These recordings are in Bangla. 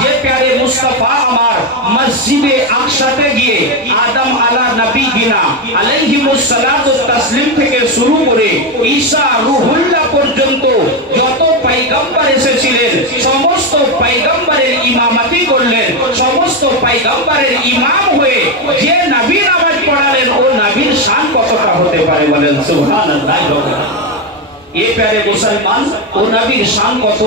যে প্যারে মুস্তাফা আমার মসজিদে আকসাতে গিয়ে আদম আলা নবী গিনা আলাইহিমুস সালাতু তাসলিম থেকে শুরু করে ঈসা রুহুল্লাহ পর্যন্ত যত পয়গম্বর এসেছিলেন সমস্ত পয়গম্বরের ইমামতি করলেন, সমস্ত পয়গম্বরের ইমাম হয়ে যে নবী নামাজ পড়ালেন ও নবীর শান কতটা হতে পারে বলেন সুবহানাল্লাহ। এ প্যারে মুসলমান, ও নবীর শান কত,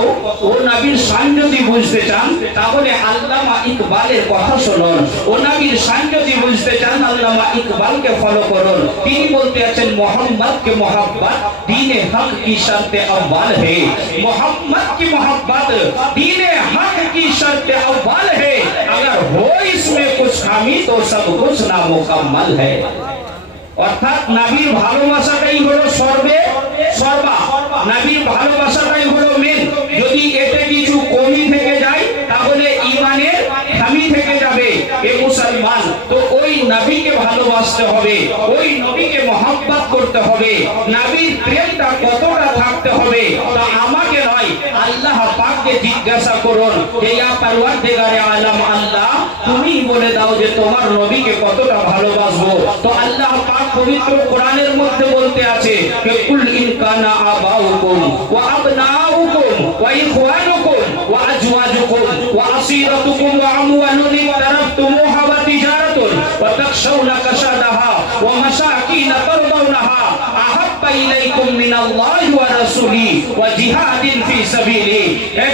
ও নবীর শান যদি বুঝতে চান তাহলে আল্লামা ইকবালের কথা শুনুন। ও নবীর শান যদি বুঝতে চান আল্লামা ইকবালকে ফলো করুন। তিনি বলতে আছেন मोहम्मद के मोहब्बत दीन हक की शर्त अव्वल है, मोहम्मद की मोहब्बत दीन हक की शर्त अव्वल है, अगर हो इसमें कुछ खामी तो सब कुछ नामुकम्मल है। অর্থাৎ নবীর ভালোবাসাটাই হলো সর্বা, নবীর ভালোবাসাটাই হলো মেন। যদি এতে কিছু কমি থেকে যায় তাহলে ঈমানের খামি থেকে যাবে। এ মুসলমান, তো ওই নবীকে ভালোবাসতে হবে, ওই নবীকে মহব্বত করতে হবে, নবীর প্রেমটা কতটা থাকতে হবে তা আমাকে নয় আল্লাহ পাককে জিজ্ঞাসা করুন যে ইয়া পরওয়ারদিগারে আলম আল্লাহ, তুমি বলে দাও যে তোমার নবীকে কতটা ভালোবাসবো। তো আল্লাহ পাক পবিত্র কোরআনের মধ্যে বলতে আছে যে কুল ইন কানা আবাউকুম ওয়া আবনাউকুম ওয়া ইখওয়ানুকুম ওয়া আজওয়াজুকুম ওয়া আসীরাতুকুম ওয়া আমওয়ালুন তারাফতুমুহা ওয়া তিজারাতুন ওয়া তাখশাউনা কাসাদাহা ওয়া মাসাকিন তারদাউনাহা আহাব্বা ইলাইকুম মিনাল্লাহি ওয়া রাসূলি ওয়া জিহাদিন ফি সাবিলি। এ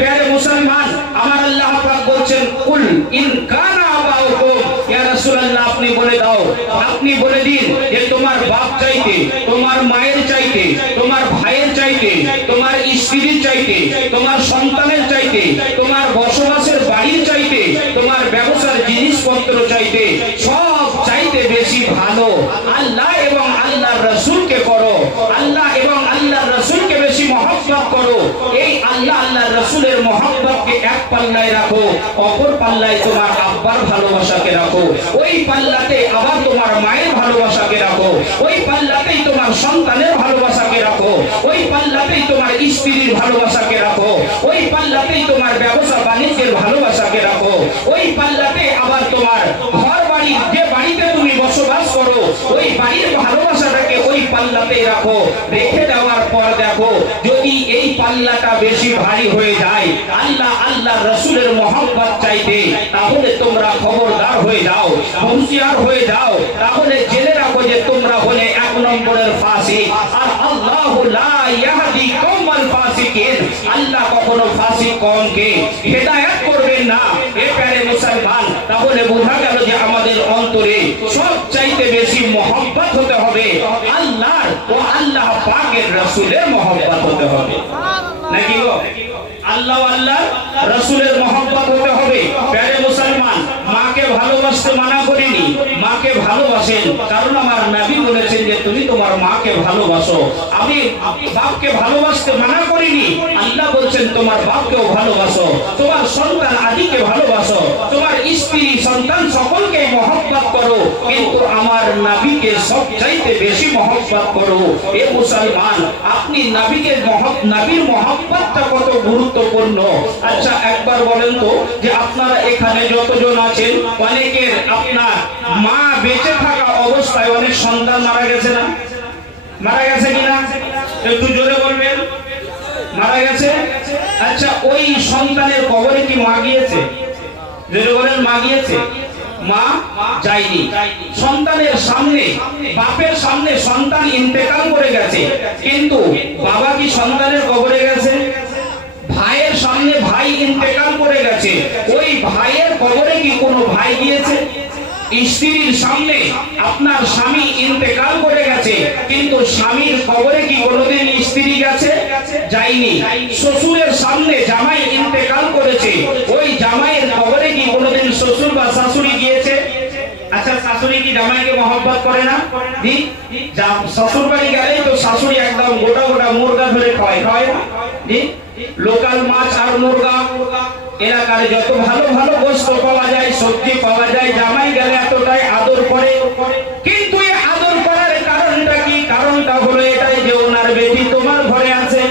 প্যারে মুসলমান, আমার আল্লাহ পাক বলছেন কুল ইন কানা আবাউকুম, ইয়া রাসূলুল্লাহ আপনি বলে দাও, আপনি বলে দিন যে তোমার বাপ চাইতে, তোমার মায়ের চাইতে, তোমার ভাইয়ের চাইতে, তোমার স্ত্রীর চাইতে, তোমার সন্তানের চাইতে, তোমার বসবাসের বাড়ির চাইতে, তোমার ব্যবসার জিনিসপত্র চাইতে সব চাইতে বেশি ভালো আল্লাহ এবং আল্লাহর রাসূলকে করো, আল্লাহ এবং আল্লাহর রাসূলকে বেশি মহব্বত করো। এই আল্লাহ আল্লাহর রাসূলের মহব্বতকে এক পাল্লায় রাখো, অপর পাল্লায় তোমার আব্বার ভালোবাসাকে রাখো, ওই পাল্লাতে আবার তোমার মায়ের ভালোবাসাকে রাখো, ওই পাল্লাতেই তোমার সন্তানের ভালোবাসাকে রাখো, ওই পাল্লাতেই তোমার স্ত্রীর ভালোবাসাকে রাখো, ওই পাল্লাতেই তোমার ব্যবসা বাণিজ্যের ভালোবাসাকে রাখো, ওই পাল্লাতে আবার তোমার ঘর বাড়ি, যে বাড়িতে তুমি বসবাস করো ওই বাড়ির ভালোবাসাটাকে ওই পাল্লাতেই রাখো। রেখে দেওয়ার পর দেখো যদি এই পাল্লাটা বেশি ভারী হয়ে যায় আল্লাহ আল্লাহর রাসূলের মহব্বত চাইতে, তাহলে তোমরা খবরদার হয়ে যাও, হুঁশিয়ার হয়ে যাও, তাহলে জেনে রাখো যে তোমরা হলে এক নম্বরের ফাসিক। আর আল্লাহু লা ইয়াহদি কওমাল ফাসিকিন, আল্লাহ কখনো ফাসিক কওমকে হেদায়েত করবেন না। এ প্যারে মুসলমান, তাহলে বোঝা গেল যে আমাদের অন্তরে সব চাইতে বেশি মহব্বত হতে হবে আল্লাহর ও আল্লাহ পাকের রাসূলের মহব্বত হতে হবে, নাকি গো? আল্লাহ আল্লাহ রাসূলের মহব্বত হতে হবে। প্যারে মুসলমান, মাকে ভালোবাসতে মানা করিনি, মাকে ভালোবাসেন, কারণ আমার নবী বলেছেন যে তুমি তোমার মাকে ভালোবাসো। আমি বাপকে ভালোবাসতে মানা করিনি, আল্লাহ বলছেন তোমার বাপকেও ভালোবাসো, তোমার সন্তান আদিকে ভালোবাসো, তোমার স্ত্রী সন্তান সকলকে মহব্বত করো, কিন্তু আমার নবীকে সবচাইতে বেশি মহব্বত করো। এ মুসলমান, আপনি নবীকে নবীর মহব্বতটা কত গুরুত্বপূর্ণ। আচ্ছা একবার বলেন তো যে আপনারা এখানে যতজন আছেন অনেকের আপনার মা বেঁচে থাকা অবস্থায় অনেক সন্তান মারা গেছে না? মারা গেছে কিনা একটু জোরে বলবেন। মারা গেছে? আচ্ছা ওই সন্তানের কবরে কি মা গিয়েছে? জোরে বলেন, মা গিয়েছে? মা যায়নি। সন্তানের সামনে, বাপের সামনে সন্তান ইন্তেকাল করে গেছে, কিন্তু বাবা কি সন্তানের কবরে গেছে? ভাইয়ের সামনে ভাই ইন্তেকাল করে গেছে, ওই ভাইয়ের কবরে কি কোনো ভাই গিয়েছে? স্ত্রীর সামনে আপনার স্বামী ইন্তেকাল করে গেছে, কিন্তু স্বামীর কবরে কি কোনোদিন স্ত্রী গেছে? যায়নি। শ্বশুরের সামনে জামাই ইন্তেকাল করেছে, ওই জামাইয়ের কবরে কি কোনোদিন শ্বশুর বা শাশুড়ি গিয়েছে? আচ্ছা শাশুড়ি কি জামাইকে মহব্বত করে না? শ্বশুর বাড়ি গেলেই তো শাশুড়ি একদম গোটা গোটা মুরগা ধরে খায় না? লোকাল মাছ আর মুরগা, এলাকার যত ভালো ভালো গোশত পাওয়া যায়, সবজি পাওয়া যায়, জামাই গেলে এতটাই আদর করে। কিন্তু এই আদর করার কারণটা কি? কারণটা হলো এটাই যে ওনার বেটি তোমার ঘরে আছে,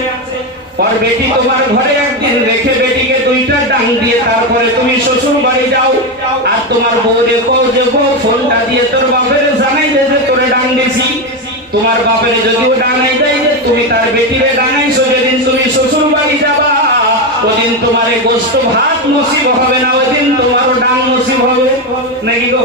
আর বেটি তোমার ঘরে একদিন রেখে বেটিকে দুইটা ডাং দিয়ে তারপরে তুমি শ্বশুর বাড়ি যাও আর তোমার বউরে কও যে বউ ফোনটা দিয়ে তোর বাপের জানাই দে যে তোরে ডাং দিছি। তোমার বাপের যদিও ডাঙাই দেয় যে তুমি তার বেটিরে ডাঙাইছো, যেদিন তুমি শ্বশুর বাড়ি যাবা ওদিন তোমার গোস্ত ভাত নসিব হবে না, ওইদিন তোমারও ডাং নসিব হবে নাকি গো?